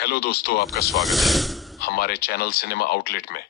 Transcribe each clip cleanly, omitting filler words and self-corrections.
Hello दोस्तों, आपका स्वागत है हमारे चैनल सिनेमा आउटलेट में।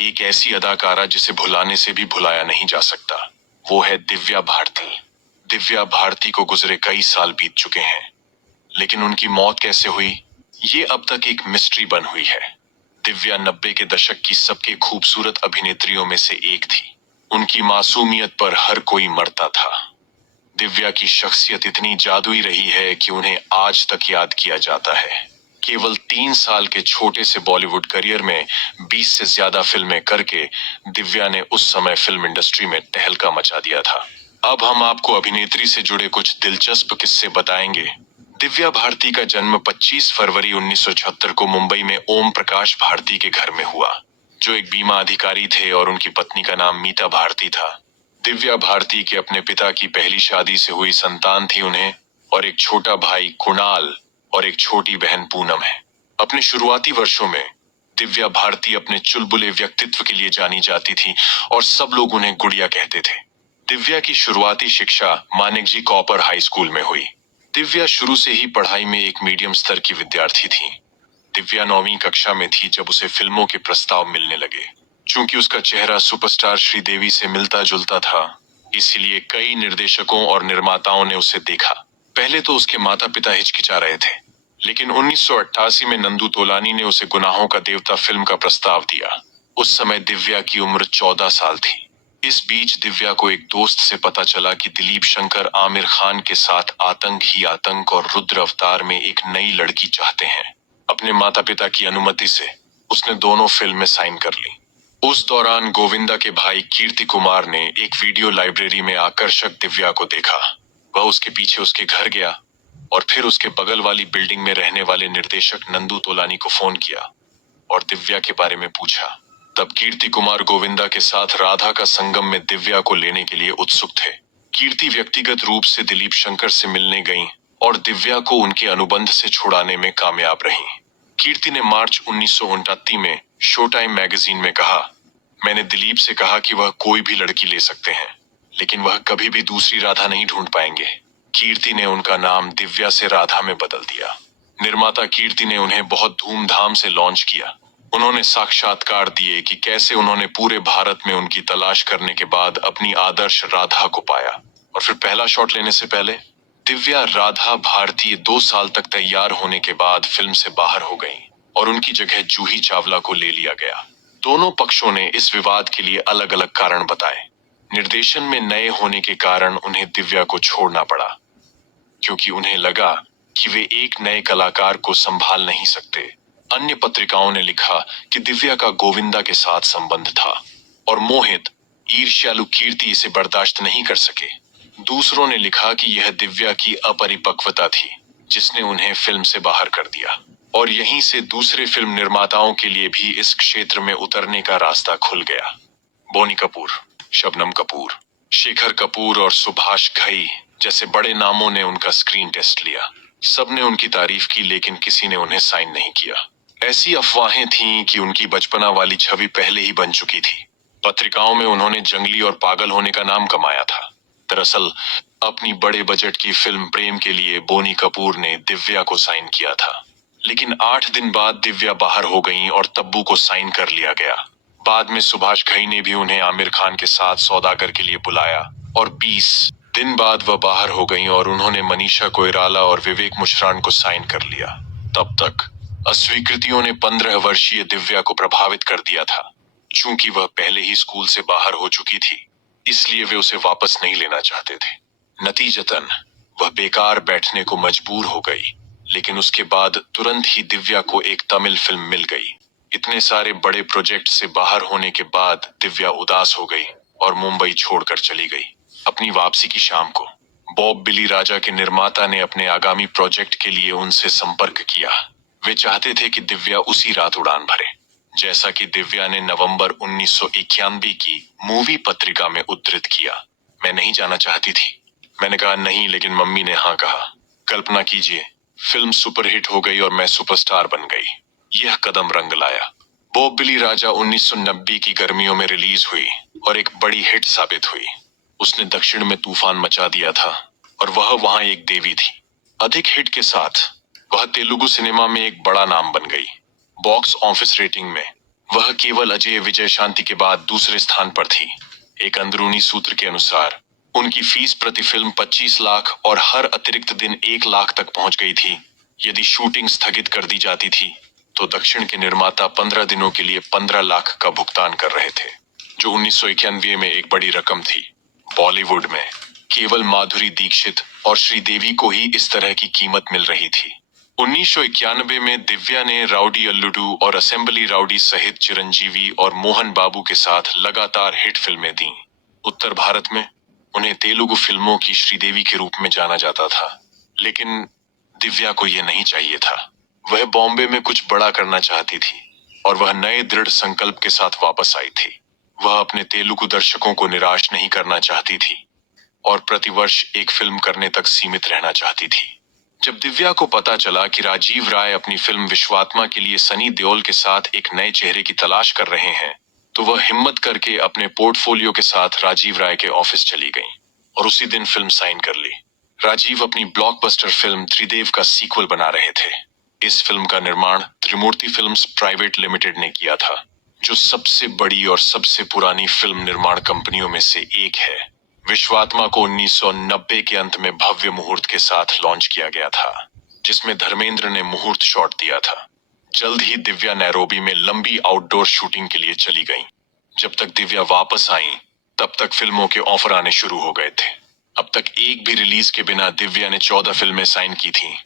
एक ऐसी अदाकारा जिसे भुलाने से भी भुलाया नहीं जा सकता, वो है दिव्या भारती। दिव्या भारती को गुजरे कई साल बीत चुके हैं, लेकिन उनकी मौत कैसे हुई, ये अब तक एक मिस्ट्री बन हुई है। दिव्या 90 के दशक की सबके खूबसूरत अभिनेत्रियों में से एक थी। उनकी मासूमियत पर हर कोई मरता था। दिव्या की शख्सियत इतनी जादुई रही है कि उन्हें आज तक याद किया जाता है। केवल 3 साल के छोटे से बॉलीवुड करियर में 20 से ज्यादा फिल्में करके दिव्या ने उस समय फिल्म इंडस्ट्री में तहलका मचा दिया था। अब हम आपको अभिनेत्री से जुड़े कुछ दिलचस्प किस्से बताएंगे। दिव्या भारती का जन्म 25 फरवरी 1976 को मुंबई में ओम प्रकाश भारती के घर में हुआ, जो एक बीमा अधिकारी थे, और उनकी पत्नी का नाम मीता भारती था। दिव्या भारती के अपने पिता की पहली शादी से हुई संतान थी उन्हें, और एक छोटा भाई कुणाल और एक छोटी बहन पूनम है। अपने शुरुआती वर्षों में दिव्या भारती अपने चुलबुले व्यक्तित्व के लिए जानी जाती थी और सब लोग उन्हें गुड़िया कहते थे। दिव्या की शुरुआती शिक्षा मानिकजी कॉपर हाई स्कूल में हुई। दिव्या शुरू से ही पढ़ाई में एक मीडियम स्तर की विद्यार्थी थी। दिव्या 9वीं कक्षा में थी जब उसे फिल्मों के प्रस्ताव मिलने लगे। चूंकि उसका चेहरा सुपरस्टार श्रीदेवी से मिलता जुलता था, इसलिए कई निर्देशकों और निर्माताओं ने उसे देखा। पहले तो उसके माता पिता हिचकिचा रहे थे, लेकिन 1988 में नंदू तोलानी ने उसे गुनाहों का देवता फिल्म का प्रस्ताव दिया। उस समय दिव्या की उम्र 14 साल थी। इस बीच दिव्या को एक दोस्त से पता चला कि दिलीप शंकर आमिर खान के साथ आतंक ही आतंक और रुद्र अवतार में एक नई लड़की चाहते हैं। अपने माता पिता की अनुमति से उसने दोनों फिल्में साइन कर ली। उस दौरान गोविंदा के भाई कीर्ति कुमार ने एक वीडियो लाइब्रेरी में आकर्षक दिव्या को देखा। वह उसके पीछे उसके घर गया और फिर उसके बगल वाली बिल्डिंग में रहने वाले निर्देशक नंदू तोलानी को फोन किया और दिव्या के बारे में पूछा। तब कीर्ति कुमार गोविंदा के साथ राधा का संगम में दिव्या को लेने के लिए उत्सुक थे। कीर्ति व्यक्तिगत रूप से दिलीप शंकर से मिलने गईं और दिव्या को उनके अनुबंध से छुड़ाने में कामयाब रहीं। कीर्ति ने मार्च 1929 में शो टाइम मैगजीन में कहा, मैंने दिलीप से कहा कि वह कोई भी लड़की ले सकते हैं, लेकिन वह कभी भी दूसरी राधा नहीं ढूंढ पाएंगे। कीर्ति ने उनका नाम दिव्या से राधा में बदल दिया। निर्माता कीर्ति ने उन्हें बहुत धूमधाम से लॉन्च किया। उन्होंने साक्षात्कार दिए कि कैसे उन्होंने पूरे भारत में उनकी तलाश करने के बाद अपनी आदर्श राधा को पाया। और फिर पहला शॉट लेने से पहले दिव्या राधा भारती 2 साल तक तैयार होने के बाद फिल्म से बाहर हो गईं और उनकी जगह जूही चावला को ले लिया गया। दोनों पक्षों ने इस विवाद के लिए अलग अलग कारण बताए। निर्देशन में नए होने के कारण उन्हें दिव्या को छोड़ना पड़ा, क्योंकि उन्हें लगा कि वे एक नए कलाकार को संभाल नहीं सकते। अन्य पत्रिकाओं ने लिखा कि दिव्या का गोविंदा के साथ संबंध था और मोहित ईर्ष्यालु कीर्ति इसे बर्दाश्त नहीं कर सके। दूसरों ने लिखा कि यह दिव्या की अपरिपक्वता थी जिसने उन्हें फिल्म से बाहर कर दिया, और यहीं से दूसरे फिल्म निर्माताओं के लिए भी इस क्षेत्र में उतरने का रास्ता खुल गया। बोनी कपूर, शबनम कपूर, शेखर कपूर और सुभाष घई जैसे बड़े नामों ने उनका स्क्रीन टेस्ट लिया। सबने उनकी तारीफ की, लेकिन किसी ने उन्हें साइन नहीं किया। ऐसी अफवाहें थीं कि उनकी बचपना वाली छवि पहले ही बन चुकी थी। पत्रिकाओं में उन्होंने जंगली और पागल होने का नाम कमाया था। दरअसल अपनी बड़े बजट की फिल्म प्रेम के लिए बोनी कपूर ने दिव्या को साइन किया था, लेकिन 8 दिन बाद दिव्या बाहर हो गईं और तब्बू को साइन कर लिया गया। बाद में सुभाष घई ने भी उन्हें आमिर खान के साथ सौदागर के लिए बुलाया और 20 दिन बाद वह बाहर हो गईं और उन्होंने मनीषा कोइराला और विवेक मुशरान को साइन कर लिया। तब तक अस्वीकृतियों ने 15 वर्षीय दिव्या को प्रभावित कर दिया था। चूंकि वह पहले ही स्कूल से बाहर हो चुकी थी, इसलिए वे उसे वापस नहीं लेना चाहते थे। नतीजतन वह बेकार बैठने को मजबूर हो गई, लेकिन उसके बाद तुरंत ही दिव्या को एक तमिल फिल्म मिल गई। इतने सारे बड़े प्रोजेक्ट से बाहर होने के बाद दिव्या उदास हो गई और मुंबई छोड़कर चली गई। अपनी वापसी की शाम को बॉब बिली राजा के निर्माता ने अपने आगामी प्रोजेक्ट के लिए उनसे संपर्क किया। वे चाहते थे कि दिव्या उसी रात उड़ान भरे। जैसा कि दिव्या ने नवंबर 1991 की मूवी पत्रिका में उद्धृत किया। मैं नहीं जाना चाहती थी। मैंने कहा नहीं, लेकिन मम्मी ने हाँ कहा। कल्पना कीजिए, फिल्म सुपरहिट हो गई और मैं सुपरस्टार बन गई। यह कदम रंग लाया। बोब बिली राजा 1990 की गर्मियों में रिलीज हुई और एक बड़ी हिट साबित हुई। उसने दक्षिण में तूफान मचा दिया था और वह वहां एक देवी थी। अधिक हिट के साथ वह तेलुगु सिनेमा में एक बड़ा नाम बन गई। बॉक्स ऑफिस रेटिंग में वह केवल अजय विजय शांति के बाद दूसरे स्थान पर थी। एक अंदरूनी सूत्र के अनुसार उनकी फीस प्रति फिल्म 25 लाख और हर अतिरिक्त दिन 1 लाख तक पहुंच गई थी। यदि शूटिंग स्थगित कर दी जाती थी तो दक्षिण के निर्माता 15 दिनों के लिए 15 लाख का भुगतान कर रहे थे, जो 1991 में एक बड़ी रकम थी। बॉलीवुड में केवल माधुरी दीक्षित और श्रीदेवी को ही इस तरह की कीमत मिल रही थी। 1991 में दिव्या ने राउडी अल्लुडू और असेंबली राउडी सहित चिरंजीवी और मोहन बाबू के साथ लगातार हिट फिल्में दी। उत्तर भारत में उन्हें तेलुगु फिल्मों की श्रीदेवी के रूप में जाना जाता था, लेकिन दिव्या को यह नहीं चाहिए था। वह बॉम्बे में कुछ बड़ा करना चाहती थी और वह नए दृढ़ संकल्प के साथ वापस आई थी। वह अपने तेलुगु दर्शकों को निराश नहीं करना चाहती थी और प्रतिवर्ष एक फिल्म करने तक सीमित रहना चाहती थी। जब दिव्या को पता चला कि राजीव राय अपनी फिल्म विश्वात्मा के लिए सनी देओल के साथ एक नए चेहरे की तलाश कर रहे हैं, तो वह हिम्मत करके अपने पोर्टफोलियो के साथ राजीव राय के ऑफिस चली गई और उसी दिन फिल्म साइन कर ली। राजीव अपनी ब्लॉकबस्टर फिल्म त्रिदेव का सीक्वल बना रहे थे। इस फिल्म का निर्माण त्रिमूर्ति फिल्म्स प्राइवेट लिमिटेड ने किया था, जो सबसे बड़ी और सबसे पुरानी फिल्म निर्माण कंपनियों में से एक है। विश्वात्मा को 1990 के अंत में भव्य मुहूर्त के साथ लॉन्च किया गया था, जिसमें धर्मेंद्र ने मुहूर्त शॉट दिया था। जल्द ही दिव्या नैरोबी में लंबी आउटडोर शूटिंग के लिए चली गईं। जब तक दिव्या वापस आई, तब तक फिल्मों के ऑफर आने शुरू हो गए थे। अब तक एक भी रिलीज के बिना दिव्या ने 14 फिल्में साइन की थी।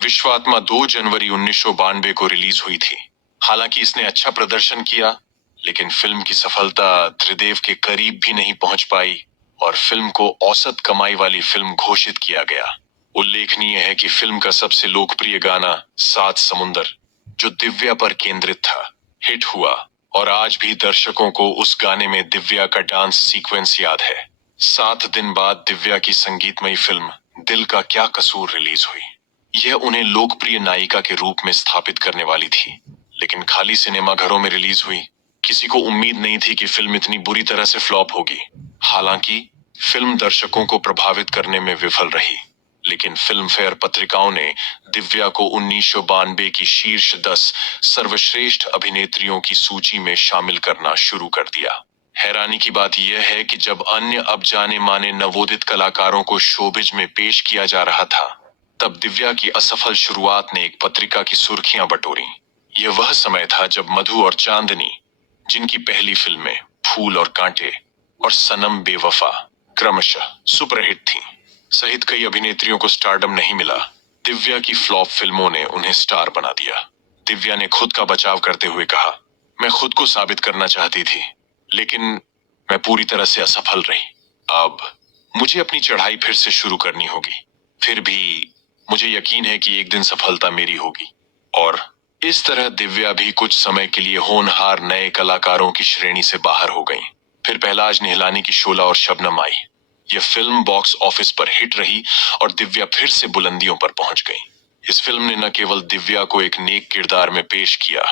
विश्वात्मा 2 जनवरी 1992 को रिलीज हुई थी। हालांकि इसने अच्छा प्रदर्शन किया, लेकिन फिल्म की सफलता त्रिदेव के करीब भी नहीं पहुंच पाई और फिल्म को औसत कमाई वाली फिल्म घोषित किया गया। उल्लेखनीय है कि फिल्म का सबसे लोकप्रिय गाना 7 समुंदर, जो दिव्या पर केंद्रित था, हिट हुआ और आज भी दर्शकों को उस गाने में दिव्या का डांस सीक्वेंस याद है। 7 दिन बाद दिव्या की संगीतमयी फिल्म दिल का क्या कसूर रिलीज हुई। यह उन्हें लोकप्रिय नायिका के रूप में स्थापित करने वाली थी, लेकिन खाली सिनेमा घरों में रिलीज हुई। किसी को उम्मीद नहीं थी कि फिल्म इतनी बुरी तरह से फ्लॉप होगी। हालांकि फिल्म दर्शकों को प्रभावित करने में विफल रही, लेकिन फिल्म फेयर पत्रिकाओं ने दिव्या को 1992 की शीर्ष 10 सर्वश्रेष्ठ अभिनेत्रियों की सूची में शामिल करना शुरू कर दिया। हैरानी की बात यह है कि जब अन्य अब जाने माने नवोदित कलाकारों को शोबिज में पेश किया जा रहा था, तब दिव्या की असफल शुरुआत ने एक पत्रिका की सुर्खियां बटोरी। यह वह समय था जब मधु और चांदनी, जिनकी पहली फिल्में फूल और कांटे और सनम बेवफा क्रमशः सुपरहिट थीं, सहित कई अभिनेत्रियों को स्टारडम नहीं मिला, दिव्या की फ्लॉप फिल्मों ने उन्हें स्टार बना दिया। दिव्या ने खुद का बचाव करते हुए कहा, मैं खुद को साबित करना चाहती थी, लेकिन मैं पूरी तरह से असफल रही। अब मुझे अपनी चढ़ाई फिर से शुरू करनी होगी। फिर भी मुझे यकीन है कि एक दिन सफलता मेरी होगी। और इस तरह दिव्या भी कुछ समय के लिए होनहार नए कलाकारों की श्रेणी से बाहर हो गईं। फिर पहलाज निहलानी की शोला और शबनम आई। यह फिल्म बॉक्स ऑफिस पर हिट रही और दिव्या फिर से बुलंदियों पर पहुंच गई। इस फिल्म ने न केवल दिव्या को एक नेक किरदार में पेश किया,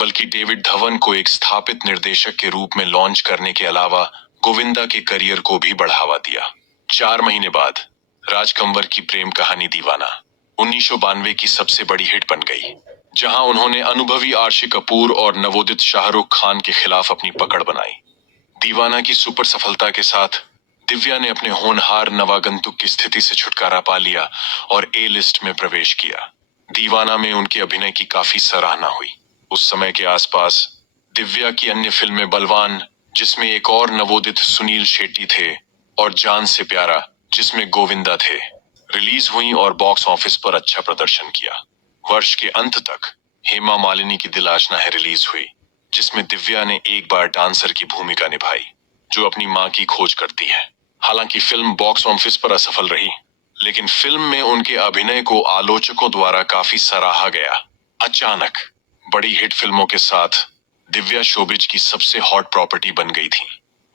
बल्कि डेविड धवन को एक स्थापित निर्देशक के रूप में लॉन्च करने के अलावा गोविंदा के करियर को भी बढ़ावा दिया। 4 महीने बाद राज कंवर की प्रेम कहानी दीवाना 1992 की सबसे बड़ी हिट बन गई, जहां उन्होंने अनुभवी आर्शी कपूर और नवोदित शाहरुख खान के खिलाफ अपनी पकड़ बनाई। दीवाना की सुपर सफलता के साथ दिव्या ने अपने होनहार नवागंतुक की स्थिति से छुटकारा पा लिया और ए लिस्ट में प्रवेश किया। दीवाना में उनके अभिनय की काफी सराहना हुई। उस समय के आसपास दिव्या की अन्य फिल्में बलवान, जिसमें एक और नवोदित सुनील शेट्टी थे, और जान से प्यारा, जिसमें गोविंदा थे, रिलीज हुई और बॉक्स ऑफिस पर अच्छा प्रदर्शन किया। वर्ष के अंत तक हेमा मालिनी की दिल आशना है रिलीज हुई, जिसमें दिव्या ने एक बार डांसर की भूमिका निभाई, जो अपनी मां की खोज करती है। हालांकि फिल्म बॉक्स ऑफिस पर असफल रही, लेकिन फिल्म में उनके अभिनय को आलोचकों द्वारा काफी सराहा गया। अचानक बड़ी हिट फिल्मों के साथ दिव्या शोबिज की सबसे हॉट प्रॉपर्टी बन गई थी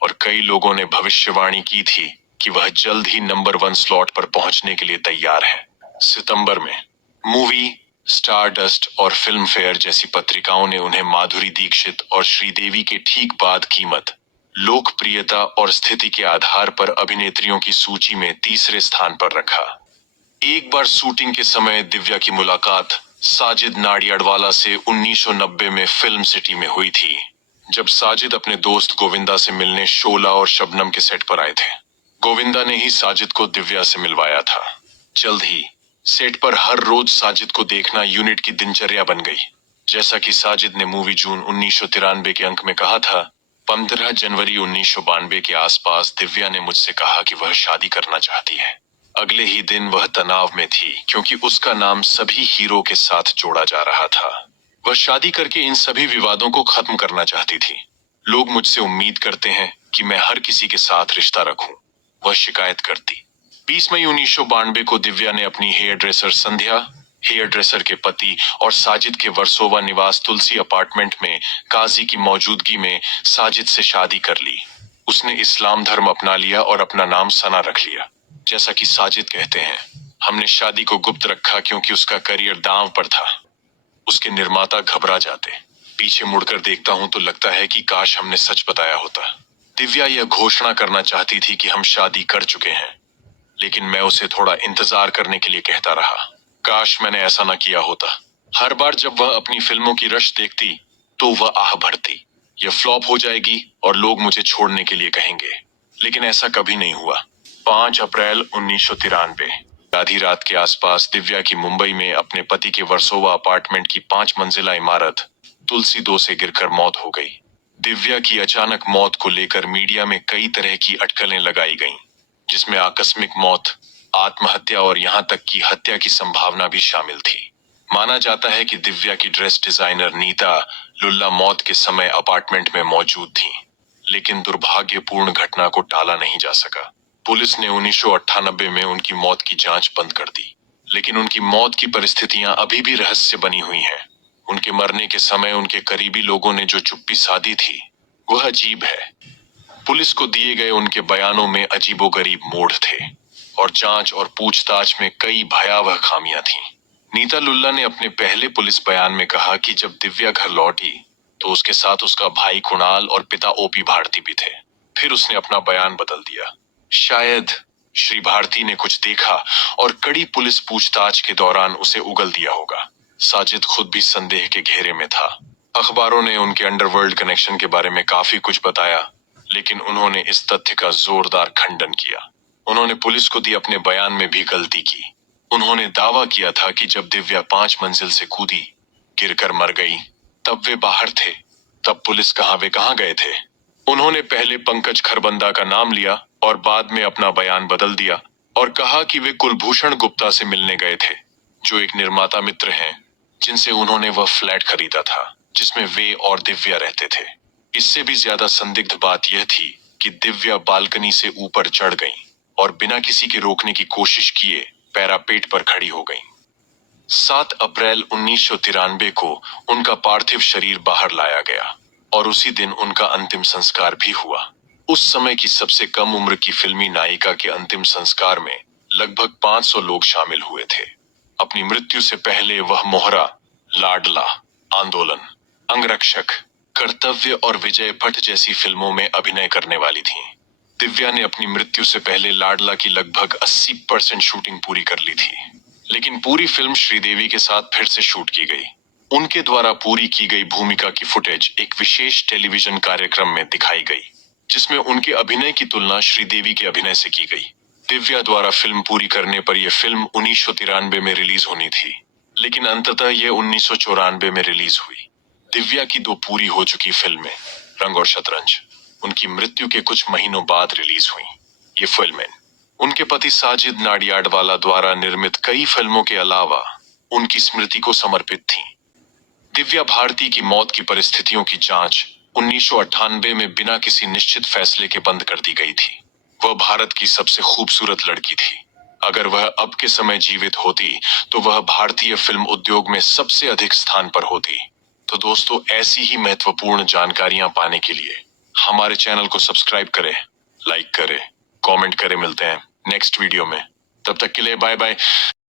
और कई लोगों ने भविष्यवाणी की थी कि वह जल्द ही नंबर 1 स्लॉट पर पहुंचने के लिए तैयार है। सितंबर में मूवी, स्टारडस्ट और फिल्म फेयर जैसी पत्रिकाओं ने उन्हें माधुरी दीक्षित और श्रीदेवी के ठीक बाद कीमत, लोकप्रियता और स्थिति के आधार पर अभिनेत्रियों की सूची में तीसरे स्थान पर रखा। एक बार शूटिंग के समय दिव्या की मुलाकात साजिद नाडियाडवाला से 1990 में फिल्म सिटी में हुई थी, जब साजिद अपने दोस्त गोविंदा से मिलने शोला और शबनम के सेट पर आए थे। गोविंदा ने ही साजिद को दिव्या से मिलवाया था। जल्द ही सेट पर हर रोज साजिद को देखना यूनिट की दिनचर्या बन गई। जैसा कि साजिद ने मूवी जून 1993 के अंक में कहा था, 15 जनवरी 1992 के आसपास दिव्या ने मुझसे कहा कि वह शादी करना चाहती है। अगले ही दिन वह तनाव में थी क्योंकि उसका नाम सभी हीरो के साथ जोड़ा जा रहा था। वह शादी करके इन सभी विवादों को खत्म करना चाहती थी। लोग मुझसे उम्मीद करते हैं कि मैं हर किसी के साथ रिश्ता रखूं, वह शिकायत करती। 20 मई 1992 को दिव्या ने अपनी हेयर ड्रेसर संध्या, हेयर ड्रेसर के पति और साजिद के वर्सोवा निवास तुलसी अपार्टमेंट में काजी की मौजूदगी में साजिद से शादी कर ली। उसने इस्लाम धर्म अपना लिया और अपना नाम सना रख लिया। जैसा कि साजिद कहते हैं, हमने शादी को गुप्त रखा क्योंकि उसका करियर दांव पर था। उसके निर्माता घबरा जाते। पीछे मुड़कर देखता हूं तो लगता है कि काश हमने सच बताया होता। दिव्या यह घोषणा करना चाहती थी कि हम शादी कर चुके हैं, लेकिन मैं उसे थोड़ा इंतजार करने के लिए कहता रहा। काश मैंने ऐसा न किया होता। हर बार जब वह अपनी फिल्मों की रश देखती तो वह आह भरती, यह फ्लॉप हो जाएगी और लोग मुझे छोड़ने के लिए कहेंगे, लेकिन ऐसा कभी नहीं हुआ। 5 अप्रैल 1993 आधी रात के आसपास दिव्या की मुंबई में अपने पति के वर्सोवा अपार्टमेंट की 5 मंजिला इमारत तुलसी 2 से गिरकर मौत हो गई। दिव्या की अचानक मौत को लेकर मीडिया में कई तरह की अटकलें लगाई गईं, जिसमें आकस्मिक मौत, आत्महत्या और यहां तक कि हत्या की संभावना भी शामिल थी। माना जाता है कि दिव्या की ड्रेस डिजाइनर नीता लुल्ला मौत के समय अपार्टमेंट में मौजूद थी, लेकिन दुर्भाग्यपूर्ण घटना को टाला नहीं जा सका। पुलिस ने 1998 में उनकी मौत की जांच बंद कर दी, लेकिन उनकी मौत की परिस्थितियां अभी भी रहस्य बनी हुई हैं। उनके मरने के समय उनके करीबी लोगों ने जो चुप्पी साधी थी, वह अजीब है। पुलिस को दिए गए उनके बयानों में अजीबोगरीब मोड़ थे और जांच और पूछताछ में कई भयावह खामियां थीं। नीता लुल्ला ने अपने पहले पुलिस बयान में कहा कि जब दिव्या घर लौटी तो उसके साथ उसका भाई कुणाल और पिता ओपी भारती भी थे। फिर उसने अपना बयान बदल दिया। शायद श्री भारती ने कुछ देखा और कड़ी पुलिस पूछताछ के दौरान उसे उगल दिया होगा। साजिद खुद भी संदेह के घेरे में था। अखबारों ने उनके अंडरवर्ल्ड कनेक्शन के बारे में काफी कुछ बताया, लेकिन उन्होंने इस तथ्य का जोरदार खंडन किया। उन्होंने पुलिस को दी अपने बयान में भी गलती की। उन्होंने दावा किया था कि जब दिव्या 5 मंजिल से कूदी, गिरकर मर गई, तब वे बाहर थे। तब पुलिस वे कहाँ गए थे? उन्होंने पहले पंकज खरबंदा का नाम लिया और बाद में अपना बयान बदल दिया और कहा कि वे कुलभूषण गुप्ता से मिलने गए थे, जो एक निर्माता मित्र हैं, जिनसे उन्होंने वह फ्लैट खरीदा था जिसमें वे और दिव्या रहते थे। इससे भी ज्यादा संदिग्ध बात यह थी कि दिव्या बालकनी से ऊपर चढ़ गईं और बिना किसी के रोकने की कोशिश किए पैरापेट पर खड़ी हो गईं। 7 अप्रैल 1993 को उनका पार्थिव शरीर बाहर लाया गया और उसी दिन उनका अंतिम संस्कार भी हुआ। उस समय की सबसे कम उम्र की फिल्मी नायिका के अंतिम संस्कार में लगभग 500 लोग शामिल हुए थे। अपनी मृत्यु से पहले वह मोहरा, लाडला, आंदोलन, अंगरक्षक, कर्तव्य और विजय पथ जैसी फिल्मों में अभिनय करने वाली थीं। दिव्या ने अपनी मृत्यु से पहले लाडला की लगभग 80% शूटिंग पूरी कर ली थी, लेकिन पूरी फिल्म श्रीदेवी के साथ फिर से शूट की गई। उनके द्वारा पूरी की गई भूमिका की फुटेज एक विशेष टेलीविजन कार्यक्रम में दिखाई गई, जिसमें उनके अभिनय की तुलना श्रीदेवी के अभिनय से की गई। दिव्या द्वारा फिल्म पूरी करने पर यह फिल्म 1993 में रिलीज होनी थी, लेकिन अंततः यह 1994 में रिलीज हुई। दिव्या की 2 पूरी हो चुकी फिल्में, रंग और शतरंज, उनकी मृत्यु के कुछ महीनों बाद रिलीज हुई। ये फिल्में उनके पति साजिद नाडियाडवाला द्वारा निर्मित कई फिल्मों के अलावा उनकी स्मृति को समर्पित थीं। दिव्या भारती की मौत की परिस्थितियों की जांच 1998 में बिना किसी निश्चित फैसले के बंद कर दी गई थी। वह भारत की सबसे खूबसूरत लड़की थी। अगर वह अब के समय जीवित होती तो वह भारतीय फिल्म उद्योग में सबसे अधिक स्थान पर होती। तो दोस्तों, ऐसी ही महत्वपूर्ण जानकारियां पाने के लिए हमारे चैनल को सब्सक्राइब करें, लाइक करें, कमेंट करें। मिलते हैं नेक्स्ट वीडियो में। तब तक के लिए बाय बाय।